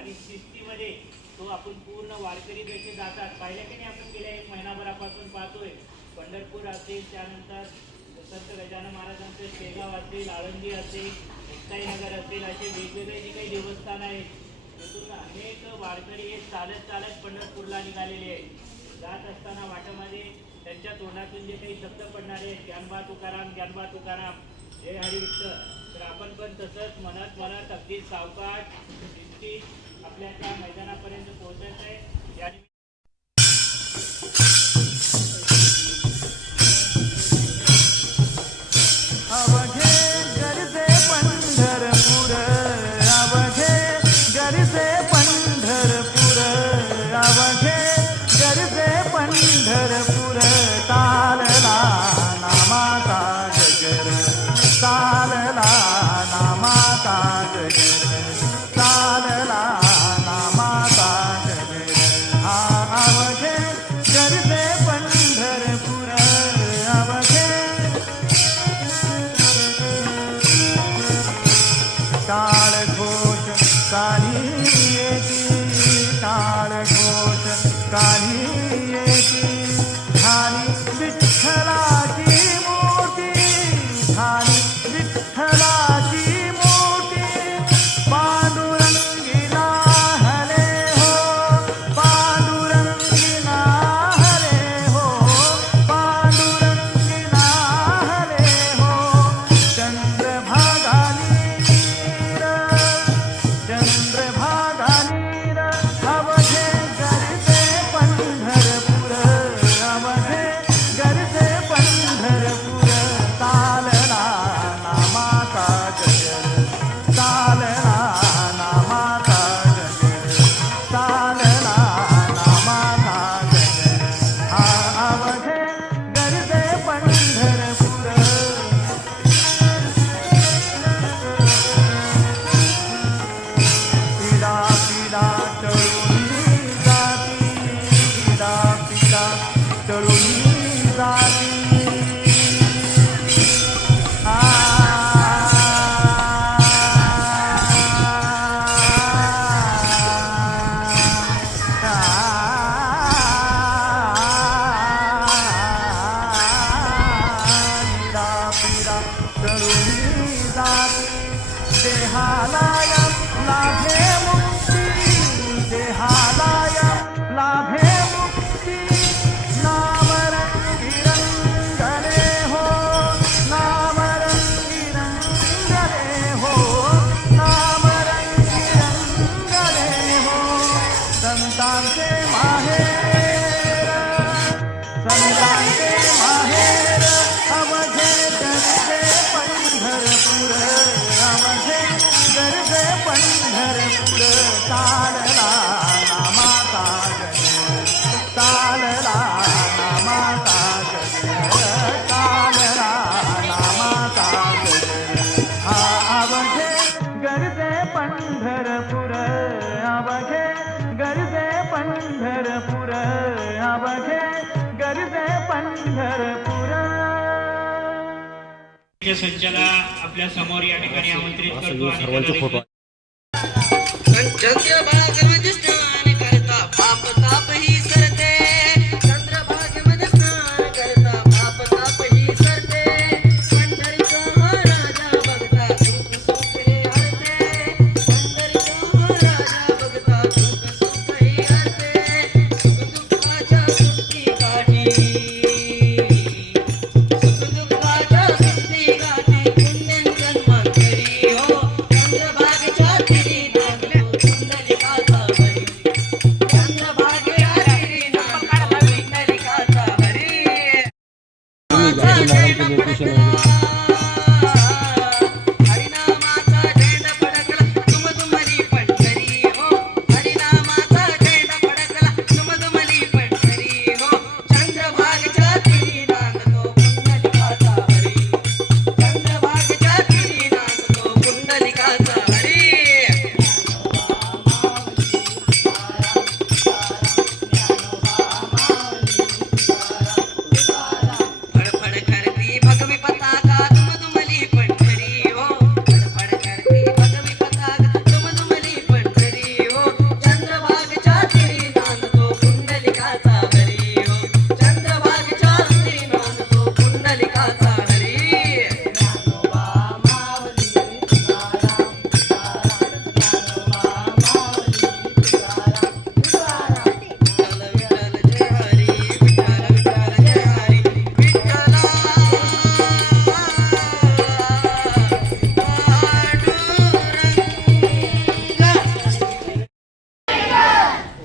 आणि शिस्तीमध्ये तो आपण पूर्ण वारकरी जसे जातात पाहिलं की नाही, आपण गेल्या 1 महिनाभरापासून पाहतोय. पंढरपूर असेल, त्यानंतर संत गजानन महाराजांचं शेगाव असेल, आळंदी असेल, मुक्ताईनगर असेल, असे वेगवेगळे जे काही देवस्थान आहेत तिथून अनेक वारकरी हे चालत चालत पंढरपूरला निघालेले आहेत. जात असताना वाटामध्ये त्यांच्या तोंडातून जे काही शब्द पडणारे आहेत, ज्ञानबा तुकाराम, ज्ञानबा तुकाराम, जय हरी विठ्ठल. तर आपण पण तसंच म्हणत म्हणत अगदी सावकाश शिस्ती आपल्या त्या मैदानापर्यंत पोहोचायचं आहे. याने अवघे गरजे पंढरपूर, अवघे गरजे पंढरपूर, अवघे गरजे पंढरपूर. चालला नामाचा गजर, चालला नामाचा गजर, चालला नामाचा गजर. अवघे गरजे पंढरपूर, अवघे टाळ घोष काली येती, टाळ घोष काली येती. झाली विठ्ठलाची मोठी, झाली विठ्ठलाची मोठी. पांडुरंगी नाहले हो, पांडुरंगी नाहले हो, पांडुरंगी नाहले हो. चंद्रभागानी चंद्रभागानी अवघे गरजे पंढरपूर, अवघे गरजे पंढरपूर. चालला नामाचा गजर, चालला नामाचा गजर, चालला नामाचा गजर. अवघे गरजे पंढरपूर. पिढा पिढा तरुणी जाती, पिढा पिढा तरुणी जाती. पिढा पिढा तरुणी जाती. देहालाय लाभे मुक्ती, देहालाय लाभे मुक्ती. नामरंगी रंगले हो, नामरंगी रंगले हो, नामरंगी रंगले हो. संतांचे माहेर, संतांचे माहेर. अवघे गरजे पंढरपूर, अवघे गरजे पंढरपूर. चालला नामाचा गजर, चालला नामाचा गजर, चालला नामाचा गजर. अवघे गरजे पंढरपूर, अवघे गरजे पंढरपूर, अवघे गरजे पंढरपूर. संचाला आपल्या समोर या ठिकाणी आमंत्रित करतो आणि सर्वांचे फोटो चंद्रभागेमध्ये स्नान करता पाप ताप ही सरते, चंद्रभागेमध्ये स्नान करता पाप ताप ही सरते. पंढरीचा हा राजा बघता सुख सुख हे हरते, पंढरीचा हा राजा बघता सुख सुख हे हरते. सुख दुःखाच्या सुट्टी काठी, सुख दुःखाच्या सुट्टी काठी. पुण्य जन्मांतरी हो, चंद्रभागेच्या तिरी नांदतो पुंडलिकाचा बळी.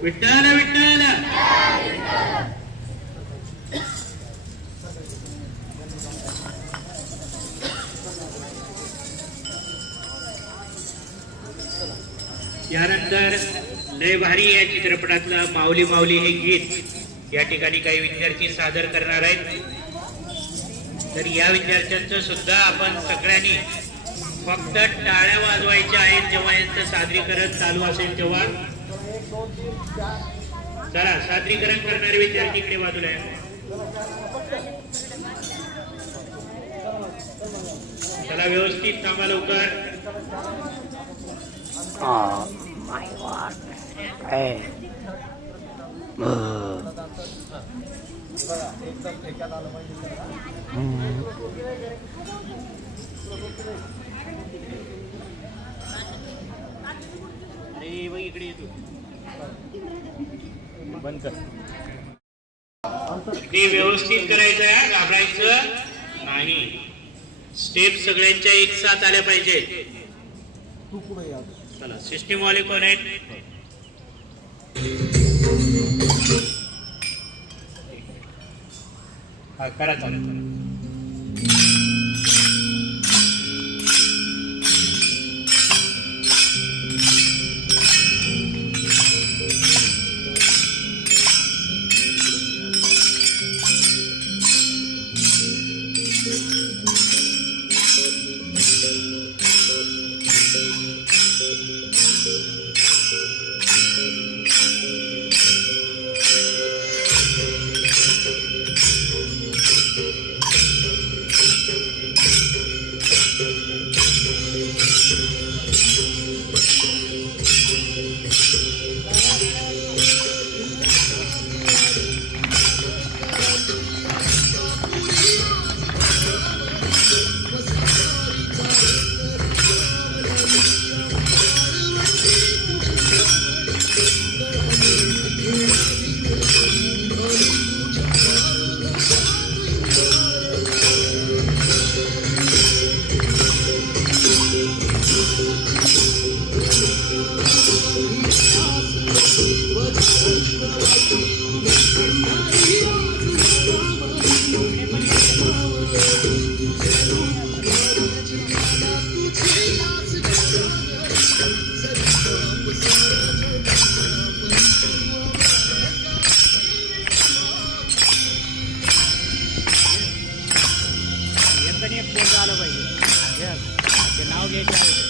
विठ्ठल विठ्ठल. यानंतर लय भारी या चित्रपटातलं माऊली माऊली हे गीत या ठिकाणी काही विद्यार्थी सादर करणार आहेत. तर या विद्यार्थ्यांचं सुद्धा आपण सगळ्यांनी फक्त टाळ्या वाजवायच्या आहेत जेव्हा यांचं सादरीकरण चालू असेल तेव्हा. चला सादरीकरण करणारे विद्यार्थी इकडे बाजूला आहे. चला व्यवस्थित थांबा लवकर. my God. Hey. अरे बघ इकडे येतो. बंद कर. ते व्यवस्थित करायचं आहे, घाबरायचं नाही. स्टेप सगळ्यांच्या एक साथ आल्या पाहिजे. चला सिस्टीम वाले कोण आहेत? हा करा चालेल. आलं पाहिजे. ते नाव घ्यायचं आहे.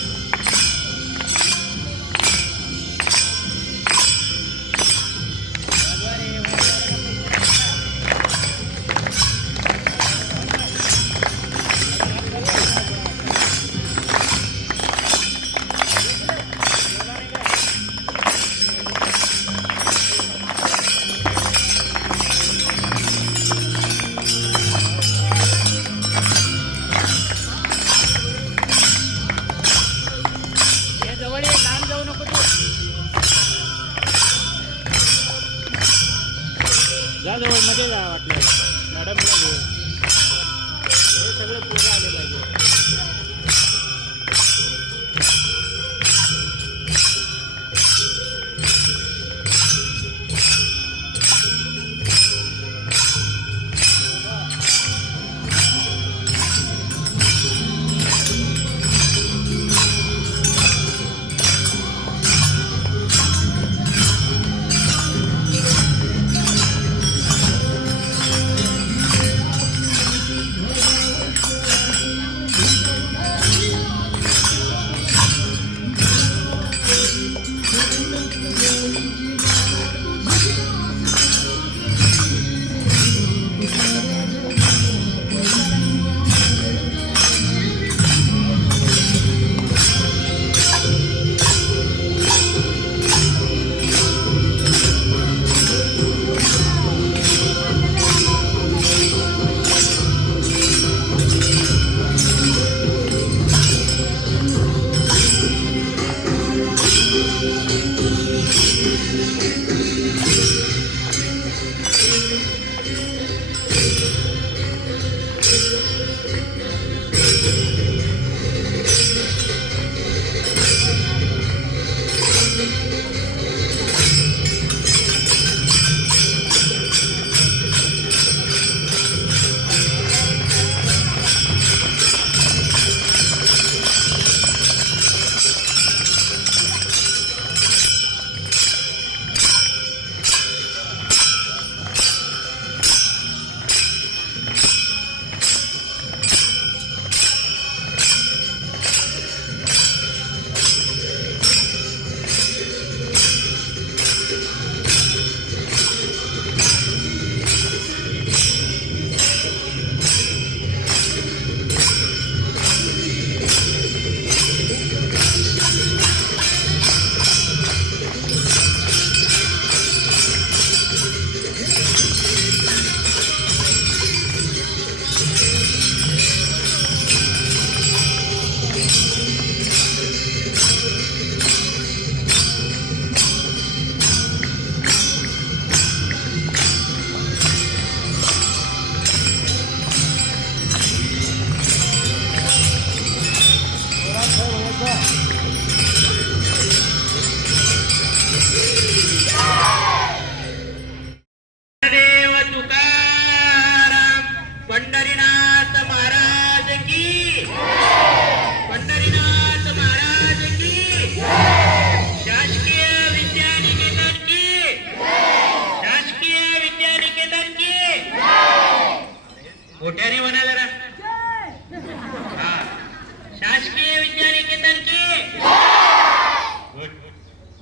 जा जवळ मध्ये जा वाटलं मॅडमला घेऊ. हे सगळे पोरं आले पाहिजे.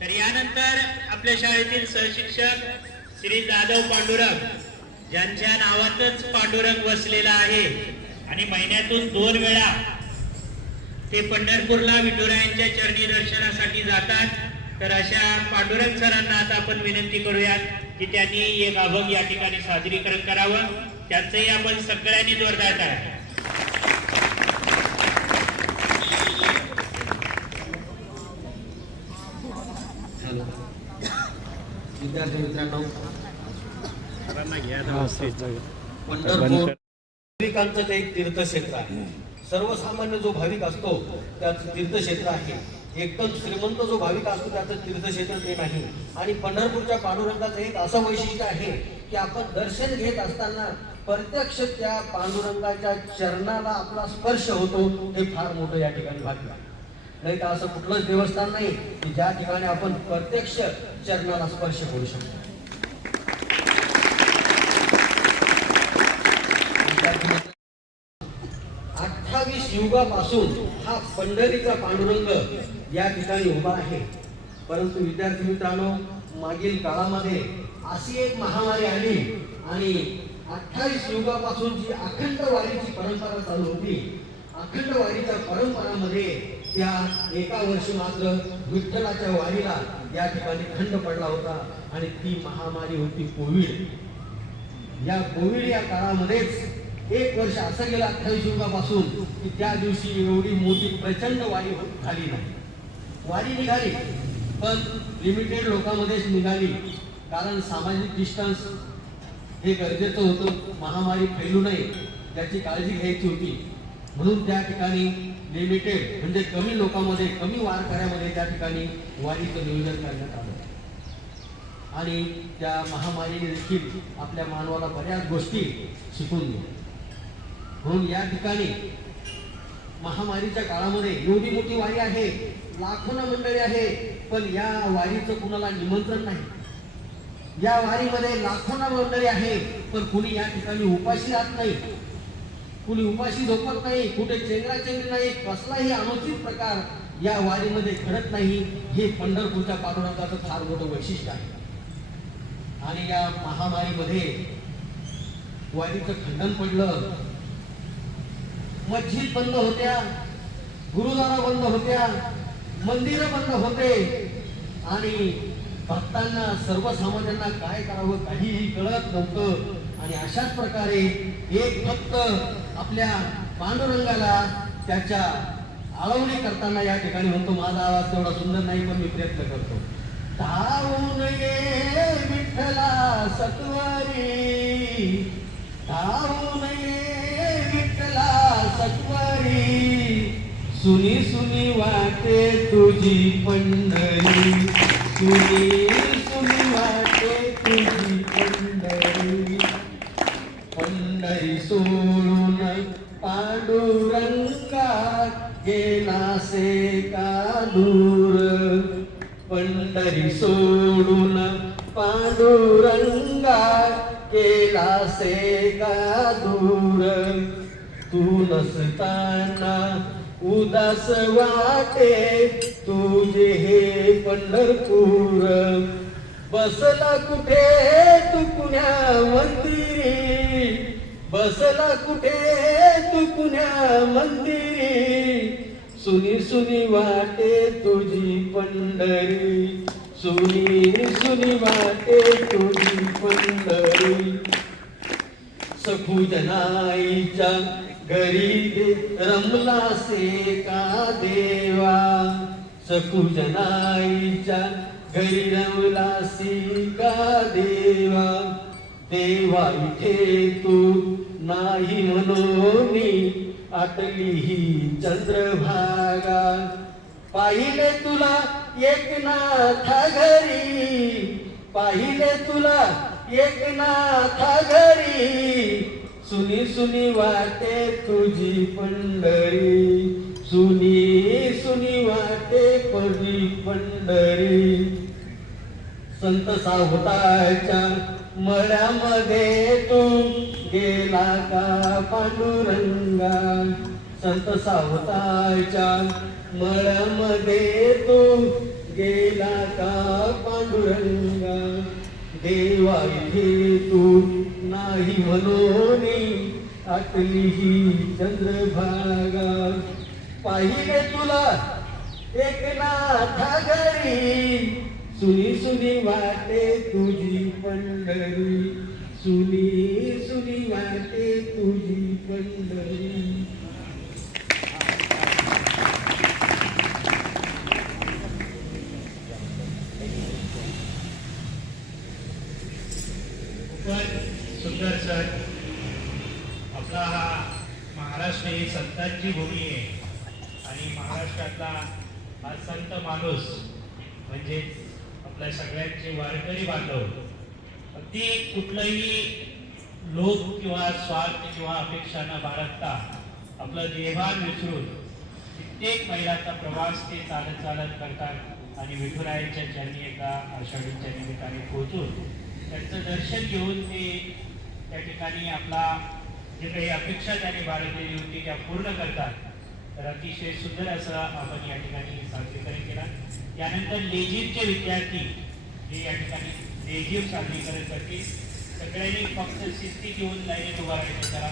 तर यानंतर आपल्या शाळेतील सहशिक्षक श्री जाधव पांडुरंग, ज्यांच्या नावातच पांडुरंग वसलेला आहे आणि महिन्यातून 2 वेळा ते पंढरपूरला विठुरायांच्या चरणी दर्शनासाठी जातात. तर अशा पांडुरंग सरांना आता आपण विनंती करूयात की त्यांनी एक अभंग या ठिकाणी सादरीकरण करावं. त्यांचंही आपण सगळ्यांनी जोरदार टाळ्या. विद्यार्थी मित्रांनो, पंढरपूर भाविकांचं ते एक तीर्थक्षेत्र आहे. सर्वसामान्य जो भाविक असतो त्याचं तीर्थक्षेत्र आहे. एकदम श्रीमंत जो भाविक असतो त्याचं तीर्थक्षेत्र ते नाही. आणि पंढरपूरच्या पांडुरंगाचं एक असं वैशिष्ट्य आहे की आपण दर्शन घेत असताना प्रत्यक्ष त्या पांडुरंगाच्या चरणाला आपला स्पर्श होतो. हे फार मोठं या ठिकाणी भाग्य आहे. नाही तर असं कुठलंच देवस्थान नाही की ज्या ठिकाणी आपण प्रत्यक्ष चरणाला स्पर्श करू शकतो. 28 युगापासून हा पंढरीचा पांडुरंग या ठिकाणी उभा आहे. परंतु विद्यार्थी मित्रांनो, मागील काळामध्ये अशी एक महामारी आली आणि 28 युगापासून जी अखंड वारीची परंपरा चालू होती, अखंड वारीच्या परंपरामध्ये त्या एका वर्षी मात्र विठ्ठलाच्या वारीला या ठिकाणी खंड पडला होता आणि ती महामारी होती कोविड. या कोविड या काळामध्येच 1 वर्ष असं गेलं 28 युगापासून की त्या दिवशी एवढी मोठी प्रचंड वारी झाली नाही. वारी निघाली पण लिमिटेड लोकांमध्येच निघाली, कारण सामाजिक डिस्टन्स हे गरजेचं होतं. महामारी फैलू नये त्याची काळजी घ्यायची होती. म्हणून त्या ठिकाणी लिमिटेड म्हणजे कमी लोकांमध्ये, कमी वारकऱ्यामध्ये त्या ठिकाणी वारीचं नियोजन करण्यात आलं. आणि त्या महामारीने देखील आपल्या मानवाला बऱ्याच गोष्टी शिकून दिल्या. म्हणून या ठिकाणी महामारीच्या काळामध्ये एवढी मोठी वारी आहे, लाखोना मंडळी आहे, पण या वारीचं कुणाला निमंत्रण नाही. या वारीमध्ये लाखोना मंडळी आहे पण कुणी या ठिकाणी उपाशी राहत नाही, कुणी उपाशी झोपत नाही, कुठे चेंगराचेंगरी नाही, कसलाही अनुचित प्रकार या वारीमध्ये घडत नाही. हे पंढरपूरच्या पांडुरंगाचं फार मोठं वैशिष्ट्य आहे. आणि या महामारीमध्ये वारीचं खंडन पडलं. मस्जिद बंद होत्या, गुरुद्वारा बंद होत्या, मंदिरं बंद होते आणि भक्तांना, सर्वसामान्यांना काय करावं काहीही कळत नव्हतं. आणि अशाच प्रकारे एक भक्त आपल्या पांडुरंगाला त्याच्या आळवणी करताना या ठिकाणी म्हणतो, माझा आवाज तेवढा सुंदर नाही पण मी प्रयत्न करतो. धावून ये विठ्ठला सत्वारी, धावून ये विठ्ठला सत्वारी, सुनी सुनी वाटे तुझी पंढरी, सुनी सुनी वाटे तुझी पंढरी. पंढरी सोडून पांडुरंगा गेलासे का दूर, पंढरी सोडून पांडुरंगा गेलासे का दूर. तू नसताना उदास वाटे तुझे हे पंढरपूर, बसला कुठे तू पुण्या मंदिरी, बसला कुठे तू पुण्या मंदिरी, सुनी सुनी वाटे तुझी पंढरी, सुनी सुनी वाटे तुझी पंढरी. सखुजनाईच्या घरी रमलासे का देवा, सखुजनाईच्या घरी रमलासी का देवा. देवा इथे तू नाही म्हणून आटली ही चंद्रभागा, पाहिले तुला एकनाथा घरी, पाहिले तुला एकनाथा घरी, सुनी सुनी वाटे तुझी पंढरी, सुनी सुनी वाटे तुझी पंढरी. संत सावताच्या मळ्यामध्ये तू गेला का पांडुरंगा, संत सावताच्या मळ्यामध्ये तू गेला का पांडुरंगा देवा इथे तू नाही म्हणून आटली ही चंद्रभागा पाहिले तुला एकनाथ घरी सुनी सुनी वाटे तुझी पंढरी सुनी सुनी वाटे तुझी पंढरी. खूपच सुंदर सण. आपला हा महाराष्ट्र ही संतांची भूमी आहे आणि महाराष्ट्रातला हा संत माणूस म्हणजेच आपल्या सगळ्यांचे वारकरी बांधव अगदी कुठलंही लोभ किंवा स्वार्थ किंवा अपेक्षा न बाळगता आपलं देहभान विसरून कित्येक मैलाचा प्रवास ते चालत चालत करतात आणि विठुरायांच्या चरणी एका आषाढीच्या निमित्ताने पोहोचून त्यांचं दर्शन घेऊन ते त्या ठिकाणी आपला जे काही अपेक्षा त्यांनी बाळगलेली होती त्या पूर्ण करतात. तर अतिशय सुंदर असं आपण या ठिकाणी सादरीकरण केला. त्यानंतर लेझिमचे विद्यार्थी जे या ठिकाणी लेझिम सादरीकरण करतील. सगळ्यांनी फक्त शिस्ती घेऊन लाईनीत उभा राहायचं करा.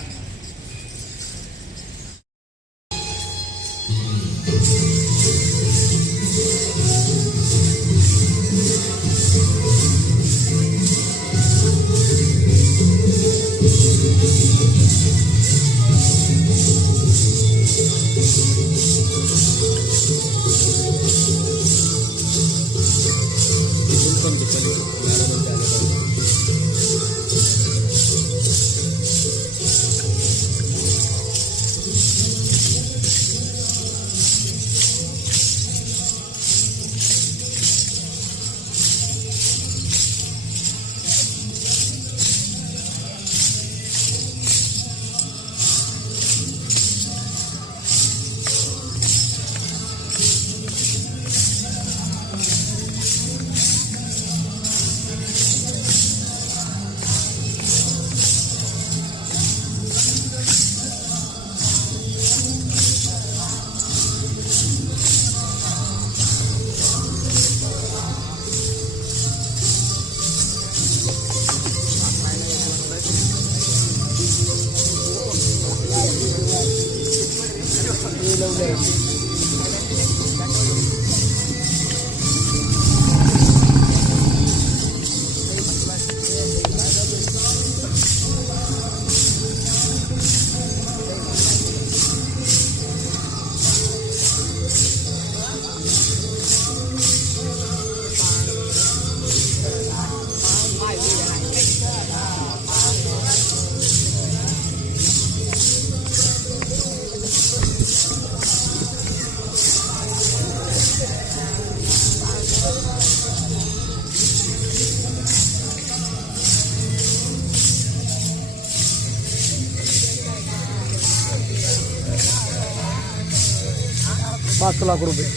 ₹5,00,000.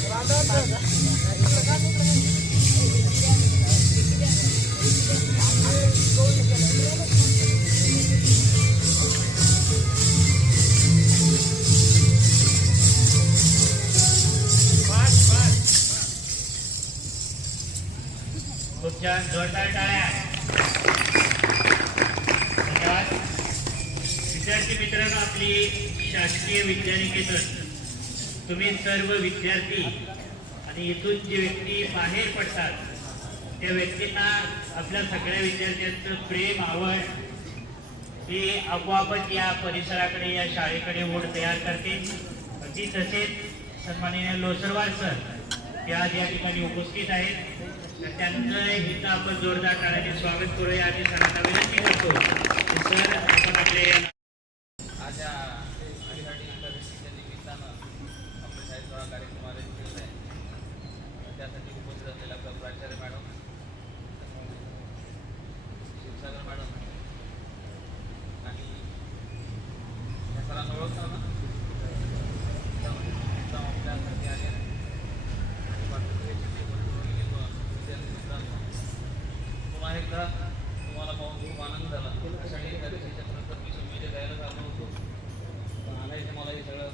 खूप छान, जोरदार टाळ्या. धन्यवाद. विद्यार्थी मित्रांनो, आपली शासकीय विद्यानिकेतन तुम्ही सर्व विद्यार्थी आणि इथून जे व्यक्ती बाहेर पडतात त्या व्यक्तींना आपल्या सगळ्या विद्यार्थ्यांचं प्रेम आवड हे आपोआपच या परिसराकडे या शाळेकडे ओढ तयार करते. अगदी तसेच सन्माननीय लोसरवार सर ते आज या ठिकाणी उपस्थित आहेत. तर त्यांचं इथं आपण जोरदार टाळ्याने स्वागत करूया आणि सरांना विनंती करतो की सर आपण आपले आज या आषाढी एकादशीच्या निमित्तानं आपल्या शाळेत थोडा कार्यक्रम आयोजित केलेला आहे. त्यासाठी उपस्थित असलेल्या आपल्या प्राचार्य मॅडम, शिवसागर मॅडम आणि या सरांना ओळखता ना आपल्यासाठी आले आणि विद्यार्थी मित्रांनो, पुन्हा एकदा तुम्हाला पाहून खूप आनंद झाला. आषाढी एकादशीच्या नंतर मी शुभेच्छा द्यायला चाललो होतो, पण आणायचं मला हे सगळं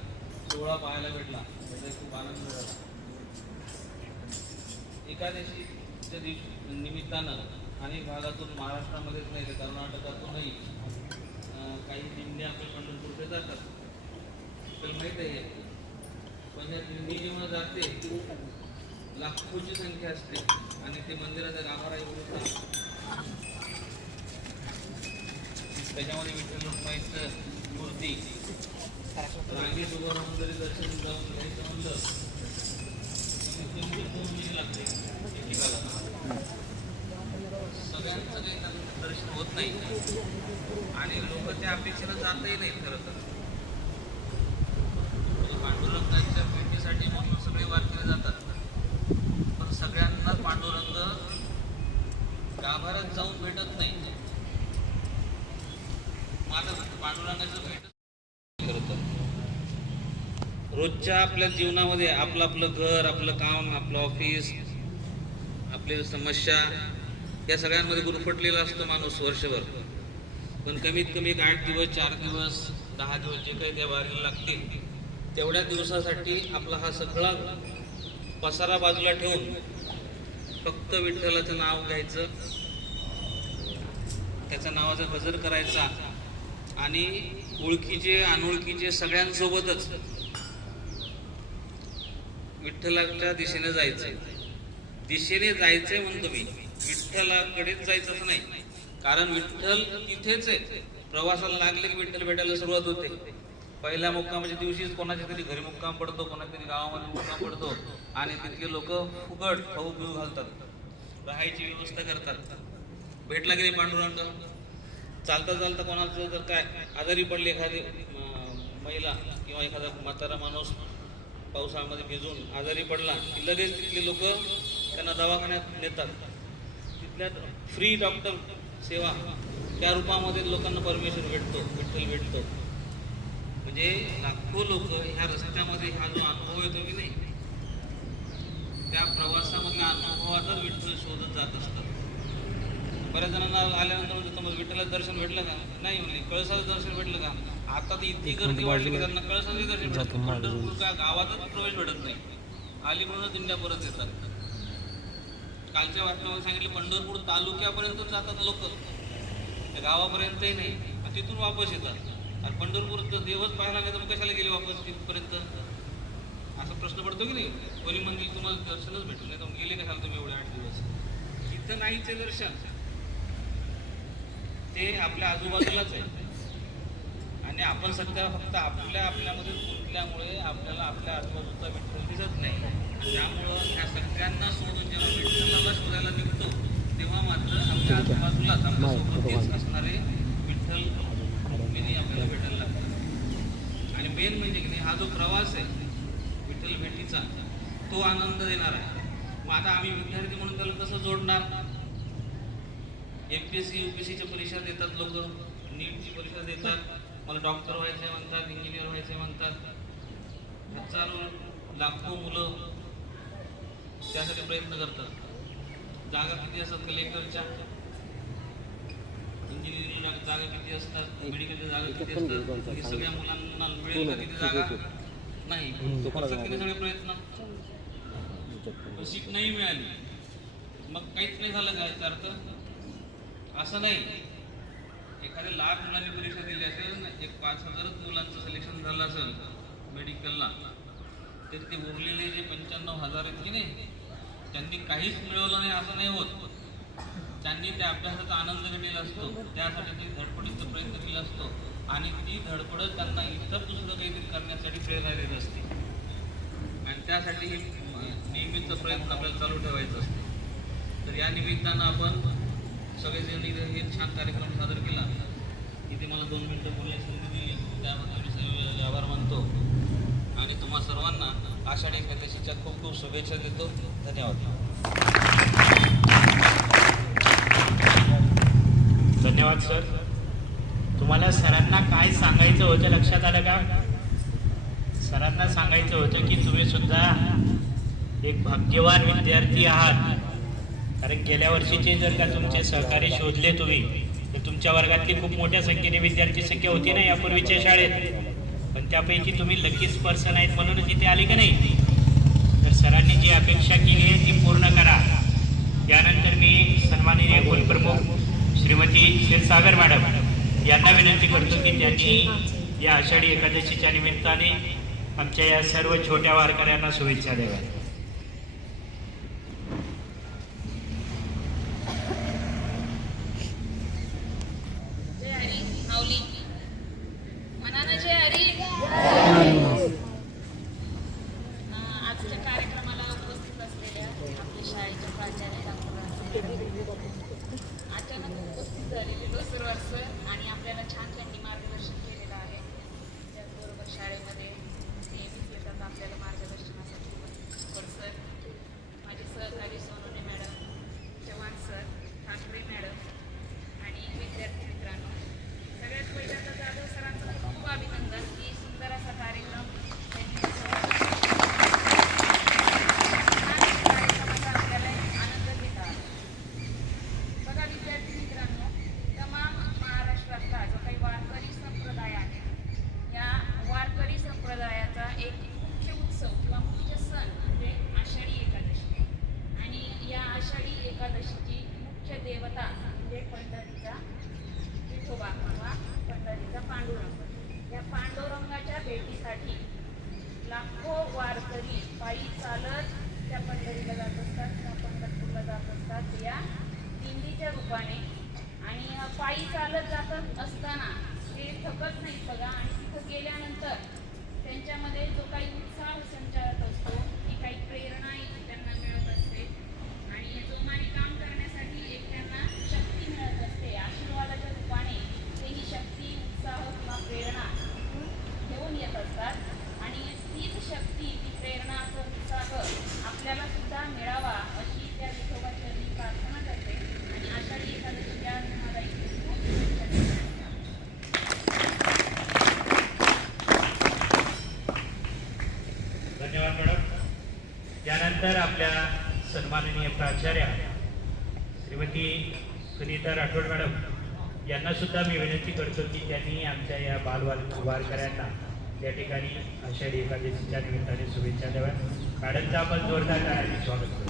सोहळा पाहायला भेटला, त्याचा खूप आनंद झाला. एकादशीच्या दिवशी निमित्तानं अनेक भागातून महाराष्ट्रामध्येच नाही तर कर्नाटकातूनही काही दिंड्या आपल्या पंढरपूरकडे जातात. आपल्याला माहीत आहे. पण या दिंडी जेव्हा जाते लाखोची संख्या असते आणि ते मंदिराचा गाभारा एवढं त्याच्यामध्ये विठ्ठल रखुमाईचं मूर्ती रांगेत उभं राहून जरी दर्शन जाऊन घ्यायचं म्हणलं तर 2 महिने लागते एकेकाला. सगळ्यांचं काही त्यांना दर्शन होत नाही आणि लोक त्या अपेक्षेनं जातही नाहीत खरं तर. पांडुरंगाच्या भेटीसाठी म्हणून सगळे वारकरी जातात, पण सगळ्यांना पांडुरंग गाभाऱ्यात जाऊन भेटत नाही. माझं पांडुरंगाचं भेट खरं तर रोजच्या आपल्या जीवनामध्ये आपलं आपलं घर, आपलं काम, आपलं ऑफिस, आपली समस्या या सगळ्यांमध्ये गुरफटलेला असतो माणूस वर्षभर. पण कमीत कमी 8 दिवस, 4 दिवस, 10 दिवस जे काही त्या वारीला लागतील तेवढ्या दिवसासाठी आपला हा सगळा पसारा बाजूला ठेवून फक्त विठ्ठलाचं नाव घ्यायचं, त्याच्या नावाचा गजर करायचा आणि ओळखीचे अनोळखीचे सगळ्यांसोबतच विठ्ठलाच्या दिशेने जायचंय. दिशेने जायचंय म्हणतो मी, विठ्ठलाकडेच जायचं असं नाही. कारण विठ्ठल तिथेच आहे. प्रवासाला लागले की विठ्ठल भेटायला सुरुवात होते. पहिल्या मुक्कामाच्या दिवशीच कोणाच्या तरी घरी मुक्काम पडतो, कोणाच्या तरी गावामध्ये मुक्काम पडतो आणि तिथले लोक फुकट खाऊ पिऊ घालतात, राहायची व्यवस्था करतात. भेटला की नाही पांडुरंग, चालता चालता कोणाचं जर काय आजारी पडले, एखादी महिला किंवा एखादा म्हातारा माणूस पावसाळ्यामध्ये भिजून आजारी पडला की लगेच तिथले लोक त्यांना दवाखान्यात नेतात. तिथल्या फ्री डॉक्टर सेवा त्या रूपामध्ये लोकांना परमेश्वर भेटतो, विठ्ठल भेटतो. म्हणजे लाखो लोक ह्या रस्त्यामध्ये हा जो अनुभव येतो की नाही त्या प्रवासामधल्या अनुभवातच विठ्ठल शोधत जात असतात. बऱ्याच जणांना आल्यानंतर म्हणजे मग विठ्ठलाचं दर्शन भेटलं का? नाही म्हणले. कळसाचं दर्शन भेटलं का? आता तर इतकी गर्दी वाढली की त्यांना कळसाचं दर्शन भेटत. पंढरपूर काय गावातच प्रवेश भेटत नाही. अलीकडूनच दिंड्या परत येतात. कालच्या बातम्यामध्ये सांगितले पंढरपूर तालुक्यापर्यंत जातात लोक, त्या गावापर्यंतही नाही, आणि तिथून वापस येतात. आणि पंढरपूरचं देवच पाहायला नाही तर मग कशाला गेले वापस तिथपर्यंत, असा प्रश्न पडतो की नाही. कोणी मंदिर तुम्हाला दर्शनच भेटलं नाही तर गेले कशाला तुम्ही एवढे 8 दिवस. इथं नाहीचे दर्शन, ते आपल्या आजूबाजूलाच आहे. आणि आपण सध्या फक्त आपल्यामध्ये गुंतल्यामुळे आपल्याला आपल्या आजूबाजूचा विठ्ठल दिसत नाही. त्यामुळं ह्या सगळ्यांना सोडून जेव्हा विठ्ठलाला शोधायला निघतो तेव्हा मात्र आपल्या आजूबाजूलाच आपल्यासोबतच असणारे विठ्ठल रुक्मिणी आपल्याला भेटायला लागतात. आणि मेन म्हणजे की नाही हा जो प्रवास आहे विठ्ठल भेटीचा तो आनंद देणार आहे. मग आता आम्ही विद्यार्थी म्हणून त्याला कसं जोडणार? MPSC UPSCच्या परीक्षा देतात लोक, नीटची परीक्षा देतात, मला डॉक्टर व्हायचं आहे म्हणतात, इंजिनियर व्हायचं आहे म्हणतात. हजारो लाखो मुलं त्यासाठी प्रयत्न करतात. जागा किती असतात कलेक्टरच्या, इंजिनिअरिंगच्या जागा किती असतात, मेडिकलच्या जागा किती असतात, हे सगळ्या मुलांना मिळेल का किती जागा? नाही. करतात किती सगळे प्रयत्न, सीट नाही मिळाली मग काहीच नाही झालं. काय याचा अर्थ असं नाही. एखाद्या लाख मुलांनी परीक्षा दिली असेल, एक 5,000च मुलांचं सिलेक्शन झालं असेल मेडिकलला, तर ते उरलेले जे 95,000 आहेत की नाही त्यांनी काहीच मिळवलं नाही असं नाही होत. त्यांनी त्या अभ्यासाचा आनंद घेतलेला असतो, त्यासाठी ते धडपडीचा प्रयत्न केला असतो आणि ती धडपडच त्यांना इतर दुसरं काहीतरी करण्यासाठी प्रेरणा देत असते. आणि त्यासाठी हे नेहमीचा प्रयत्न आपल्याला चालू ठेवायचा असतो. तर या निमित्तानं आपण सगळेजण इथे हे छान कार्यक्रम सादर केला. इथे मला 2 मिनिटं बोलायची संधी दिली, त्याबद्दल मी सर्व आभार मानतो आणि तुम्हा सर्वांना आषाढी एकादशीच्या खूप खूप शुभेच्छा देतो. धन्यवाद. धन्यवाद सर. तुम्हाला सरांना काय सांगायचं होतं लक्षात आलं का? सरांना सांगायचं होतं की तुम्ही सुद्धा एक भाग्यवान विद्यार्थी आहात. कारण गेल्या वर्षीचे जर का तुमचे सहकारी शोधले तुम्ही, तर तुमच्या वर्गातली खूप मोठ्या संख्येने विद्यार्थी संख्या होती ना यापूर्वीच्या शाळेत, पण त्यापैकी तुम्ही लकीच पर्सन आहेत म्हणूनच इथे आले का नाही. तर सरांनी जी अपेक्षा केली आहे ती पूर्ण करा. त्यानंतर मी सन्माननीय कुलप्रमुख श्रीमती क्षीरसागर मॅडम यांना विनंती करतो की त्यांनी या आषाढी एकादशीच्या निमित्ताने आमच्या या सर्व छोट्या वारकऱ्यांना शुभेच्छा द्याव्या. जय हरी माऊली मनानं जय हरी. आजच्या कार्यक्रमाला उपस्थित असलेल्या आपल्या शाळेच्या प्राचार्य डॉक्टर अचानक उपस्थित झालेले लोसरवार सर आणि आपल्याला छान त्यांनी मार्गदर्शन केलेलं आहे. त्याचबरोबर शाळेमध्ये नेहमीच येतात आपल्याला मार्गदर्शनासाठी सर, माझे सहकारी Sonawane madam, Chavan sir, Thackeray madam आणि विद्यार्थी मित्रांनो, सगळ्यात पहिल्यांदा जाधव सरांचं खूप अभिनंदन की सुंदर असा कार्यक्रम त्यांनी कार्यक्रमाचा आपल्याला आनंद घेता आला. बघा विद्यार्थी मित्रांनो, तमाम महाराष्ट्रातला जो काही वारकरी संप्रदाय आहे, या वारकरी संप्रदायाचा एक मुख्य उत्सव किंवा मुख्य सण म्हणजे आषाढी एकादशी. आणि या आषाढी एकादशीची मुख्य देवता म्हणजे पंढरीचा विठोबा किंवा पंढरीचा पांडुरंग. या पांडुरंगाच्या भेटीसाठी लाखो वारकरी पायी चालत त्या पंढरीला जात असतात, त्या पंढरपूरला जात असतात या दिंडीच्या रूपाने. आणि पायी चालत जात असताना ते थकत नाहीत बघा. आणि तिथं गेल्यानंतर त्यांच्यामध्ये जो काही उत्साह संचारत असतो, ती काही प्रेरणाही त्यांना मिळत असते आणि जोमाने काम करण्यासाठी एक त्यांना शक्ती मिळत असते. आशीर्वादाच्या रूपाने ते ही शक्ती, उत्साह किंवा प्रेरणा घेऊन येत असतात. आणि तीच शक्ती, ती प्रेरणा, तो उत्साह आपल्याला सुद्धा मिळावा अशी त्या विठोबाच्या मी प्रार्थना करते. आणि आषाढी एकादशीच्या तुम्हाला इथे खूप शुभेच्छा देते. धन्यवाद मॅडम. त्यानंतर आपल्या सन्माननीय प्राचार्या श्रीमती सुनीता राठोड मॅडम यांना सुद्धा मी विनंती करतो की त्यांनी आमच्या या वारकऱ्यांना या ठिकाणी आषाढी एकादशीच्या निमित्ताने शुभेच्छा द्याव्या. मॅडमचं आपण जोरदार टाळ्यांनी स्वागत करू.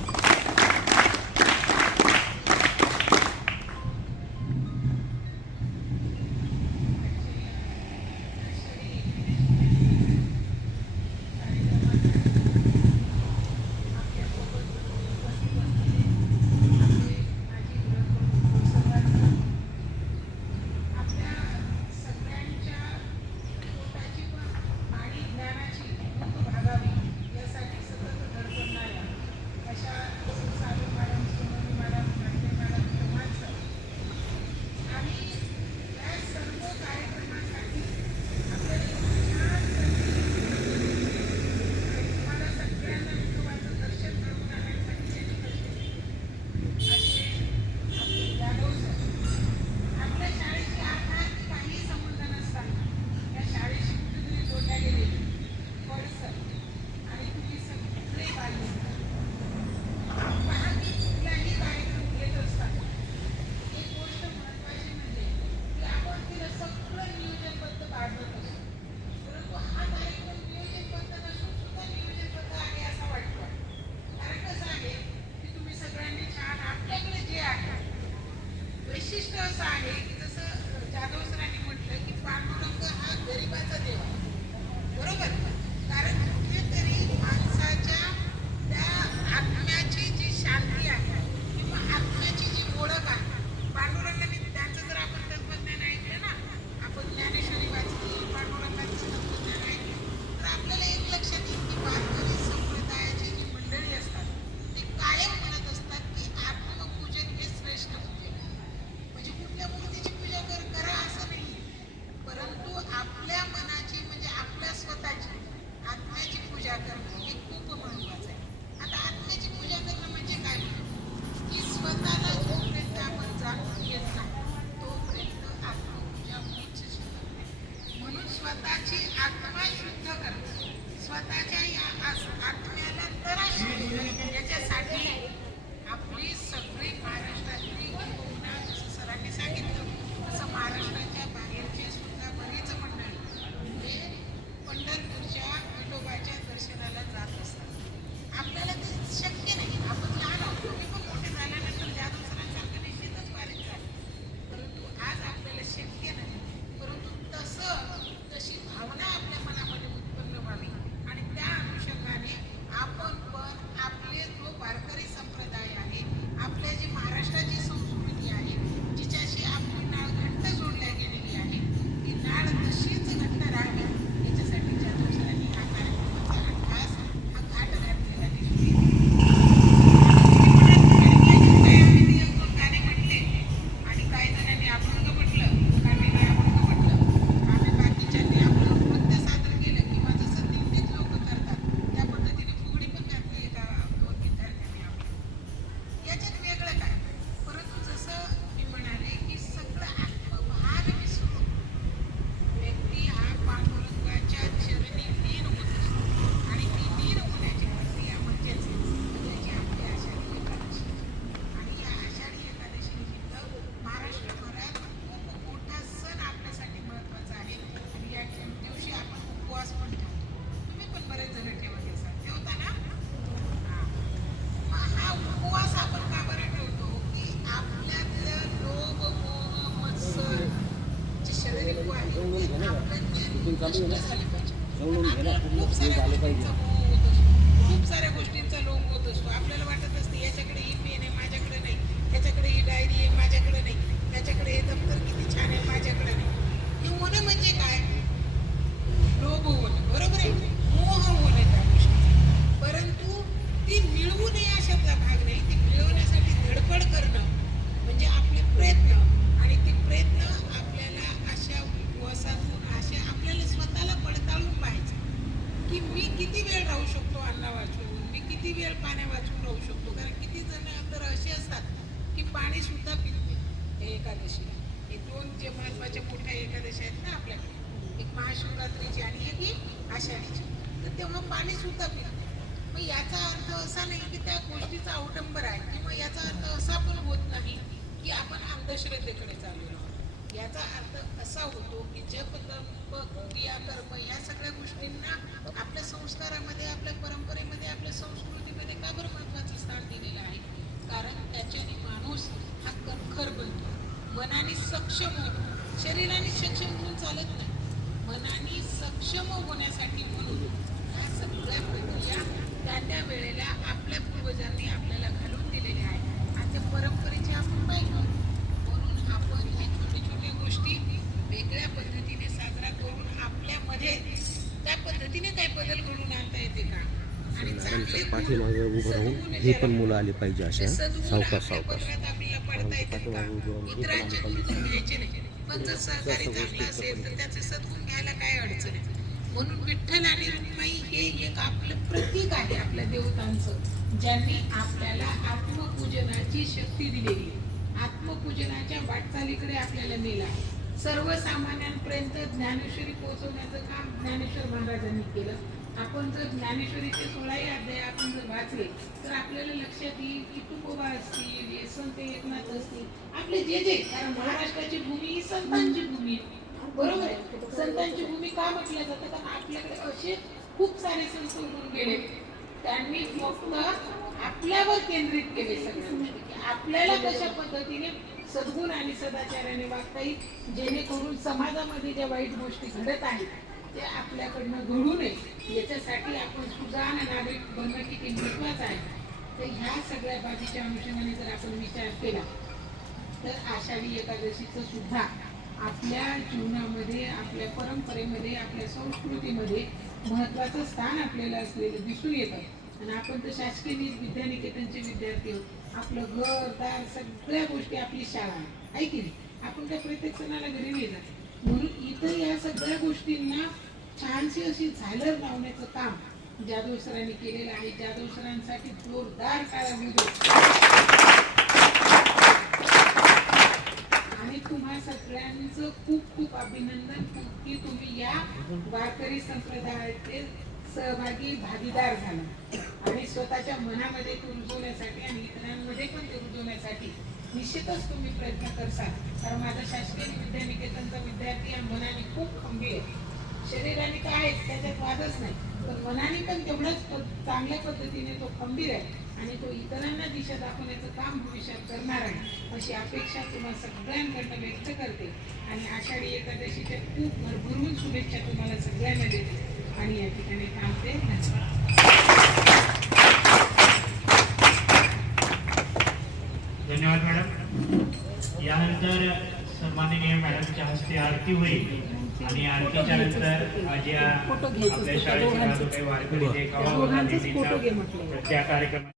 वैशिष्ट्य असं आहे की जसं जाधव सरांनी म्हटलं की पांडुरंग हा गरिबाचा देव आहे, बरोबर. कारण कुठेतरी माणसाच्या त्या आत्म्याची जी शांती आहे किंवा आत्म्याची जी ओळख आहे, पांडुरंगाने त्यांचं जर आपण तत्वज्ञान ऐकलं ना, आपण ज्ञानेश्वरी वाचली, पांडुरंगाचं तत्वज्ञान ऐकलं, तर आपल्याला एक लक्षात येईल की वारकरी संप्रदायाची जी मंडळी असतात ते कायम म्हणत असतात की आत्मपूजन हे श्रेष्ठ पूजन. म्हणजे कुठल्या मूर्तीची पूजा करा असं नाही, परंतु आपल्या मनाची म्हणजे आपल्या स्वतःची कष्ट झाले पाहिजे. आपल्याला खूप साऱ्या गोष्टींचा मोह होत असतो, खूप साऱ्या गोष्टींचा लोभ होत असतो. आपल्याला वाटत असते याच्याकडे ही पेन आहे माझ्याकडे नाही, याच्याकडे ही डायरी आहे माझ्याकडे नाही, त्याच्याकडे हे दप्तर किती छान आहे माझ्याकडे नाही. हे होणं म्हणजे काय? लोभ होणं, बरोबर आहे, मोह होणं त्या गोष्टीचा. परंतु ती मिळवू नये अशातला भाग नाही. ती मिळवण्यासाठी धडपड करणं म्हणजे आपले प्रयत्न, आणि ते प्रयत्न आपल्याला अशा उपवासातून अशा आपल्याला स्वतःला पडताळून पाहायचं की मी किती वेळ राहू शकतो अन्न वाचून, मी किती वेळ पाण्या वाचून राहू शकतो. कारण किती जण तर असे असतात की पाणी सुद्धा पित नाही हे एकादशीला. हे दोन जे महत्वाच्या मोठ्या एकादशी आहेत ना आपल्याकडे, एक महाशिवरात्रीची आणि एक ही आषाढीची, तर तेव्हा पाणी सुद्धा पित नाही. मग याचा अर्थ असा नाही की त्या गोष्टीचा अवडंबर आहे, किंवा याचा अर्थ असा पण होत नाही की आपण अंधश्रद्धेकडे चाललेलो आहोत. याचा अर्थ असा होतो की जप तप क्रियाकर्म या सगळ्या गोष्टींना आपल्या संस्कारामध्ये, आपल्या परंपरेमध्ये, आपल्या संस्कृतीमध्ये का बरं महत्त्वाचं स्थान दिलेलं आहे? कारण त्याच्याने माणूस हा कणखर बनतो, मनाने सक्षम होतो. शरीराने सक्षम होऊन चालत नाही, मनाने सक्षम होण्यासाठी म्हणून ह्या सगळ्या प्रक्रिया त्या वेळेला आपल्या पूर्वजांनी आपल्याला घालून दिलेल्या आहेत, आणि त्या परंपरेची आपण पाहिजे. म्हणून आपण हे छोटे छोटे गोष्टी वेगळ्या पद्धतीने साजरा करून आपल्यामध्ये त्या पद्धतीने काही बदल घडून आणता येते का? आणि चांगले पाठीमागे उभं राहून हे पण मुलं आली पाहिजे अशा सावकाश सावकाश आपल्याला पडता येते का? इतरांचे गुण तर घ्यायचे नाही, पण जर सहकारी चांगला असेल तर त्याचे सद्गुण घ्यायला काय अडचण आहे? म्हणून विठ्ठल आणि रुक्माई हे एक आपलं प्रतीक आहे आपल्या देवतांचं, ज्यांनी आपल्याला आत्मपूजनाची शक्ती दिलेली, आत्मपूजनाच्या वाटचालीकडे आपल्याला नेलं आहे. सर्वसामान्यांपर्यंत ज्ञानेश्वरी पोहोचवण्याचं काम ज्ञानेश्वर महाराजांनी केलं. आपण जर ज्ञानेश्वरीचे 16 अध्याय आपण जर वाचले तर आपल्याला लक्षात येईल की तुकोबा असतील, संत एकनाथ असतील, आपले जे जे, कारण महाराष्ट्राची भूमी ही संतांची भूमी आहे, बरोबर आहे. संतांची भूमी का म्हटलं जातं? कारण आपल्याकडे असे खूप सारे संत होऊन गेले, त्यांनी फक्त आपल्यावर केंद्रित केले सगळ्या गोष्टी, की आपल्याला कशा पद्धतीने सद्गुण आणि सदाचाराने वागता येईल, जेणेकरून समाजामध्ये ज्या वाईट गोष्टी घडत आहेत ते आपल्याकडनं घडू नये, याच्यासाठी आपण सुजाण नागरिक बनणं किती महत्वाचं आहे. तर ह्या सगळ्या बाबीच्या अनुषंगाने जर आपण विचार केला तर आषाढी एकादशीचं सुद्धा आपल्या जीवनामध्ये, आपल्या परंपरेमध्ये, आपल्या संस्कृतीमध्ये महत्त्वाचं स्थान आपल्याला असलेलं दिसून येतं. आणि आपण तर शासकीय विद्यानिकेतनचे विद्यार्थी आहोत. आपलं घर दार सगळ्या गोष्टी आपली शाळा आहे की नाही? आपण त्या प्रत्येक सणाला घरी नाही जात. म्हणून इतर या सगळ्या गोष्टींना छानशी अशी झालर लावण्याचं काम जाधव सरांनी केलेलं आहे. जाधव सरांसाठी जोरदार टाळ्या. आणि तुम्हा सगळ्यांचं खूप खूप अभिनंदन की तुम्ही या वारकरी संप्रदायाचे सहभागी भागीदार झाला आणि स्वतःच्या मनामध्ये तो रुजवण्यासाठी आणि इतरांमध्ये पण ते रुजवण्यासाठी निश्चितच तुम्ही प्रयत्न करसाल. कारण माझा शासकीय विद्यानिकेतनचा विद्यार्थी या मनाने खूप खंबीर आहे. शरीराने काय आहे त्याच्यात वादच नाही, पण मनाने पण तेवढंच चांगल्या पद्धतीने तो खंबीर आहे आणि तो इतरांना दिशा दाखवण्याचं काम भविष्यात करणार आहे, अशी अपेक्षा तुम्हाला सगळ्यांकडनं व्यक्त करते. आणि आषाढी एकादशीच्या खूप भरभरून शुभेच्छा तुम्हाला सगळ्यांना देते आणि या ठिकाणी थांबते. धन्यवाद मॅडम. यानंतर सन्माननीय मॅडमच्या हस्ते आरती होईल आणि आरतीच्या नंतर जे आपल्या शाळेचे जो काही वारकरी जे कवा त्या कार्यक्रमात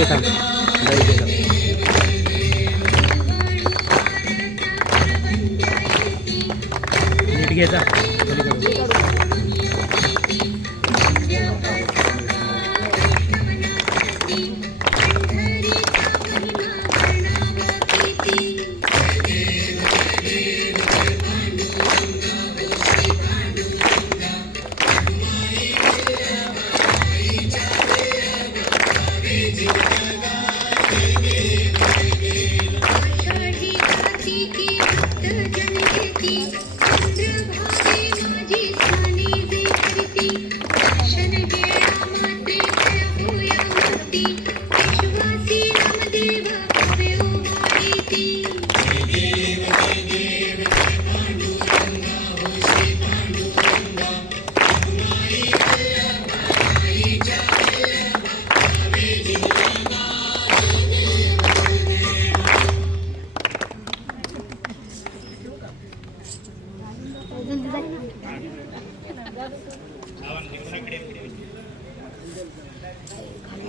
इथे थांब जरा इथे थांब. नीट घे जा पलीकडे. आषाढी कार्तिकी भक्त जनतेती चंद्रभागे माझी स्थानी जे करती दर्शन घेणा मात्रे जय होया मूर्ती विश्वासी नामदेव कवे ओवाळीती.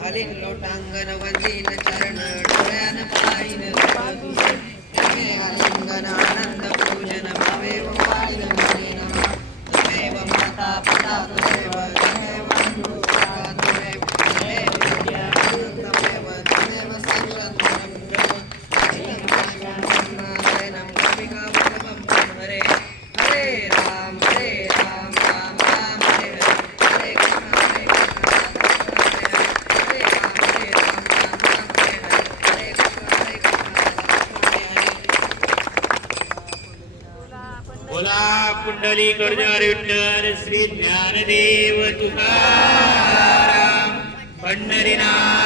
आलीन लोटांगण वंदीन चरण डोळ्यान पाहिन तुझे तुझे आलिंगन आनंद पूजन भावे वाळीन मुलीन तुमेव माता पिता तुमेव तुमेव बंधू सखा तुमेव तुमेव विद्या तुमेव तुमेव साक्षात् परब्रह्म कविका भगवं हरे हरे राम राम राम हरे हरे हरे कृष्ण बोला कुंडली कर्जर विठ्ठल श्री ज्ञानदेव तुकाराम पंढरीनाथ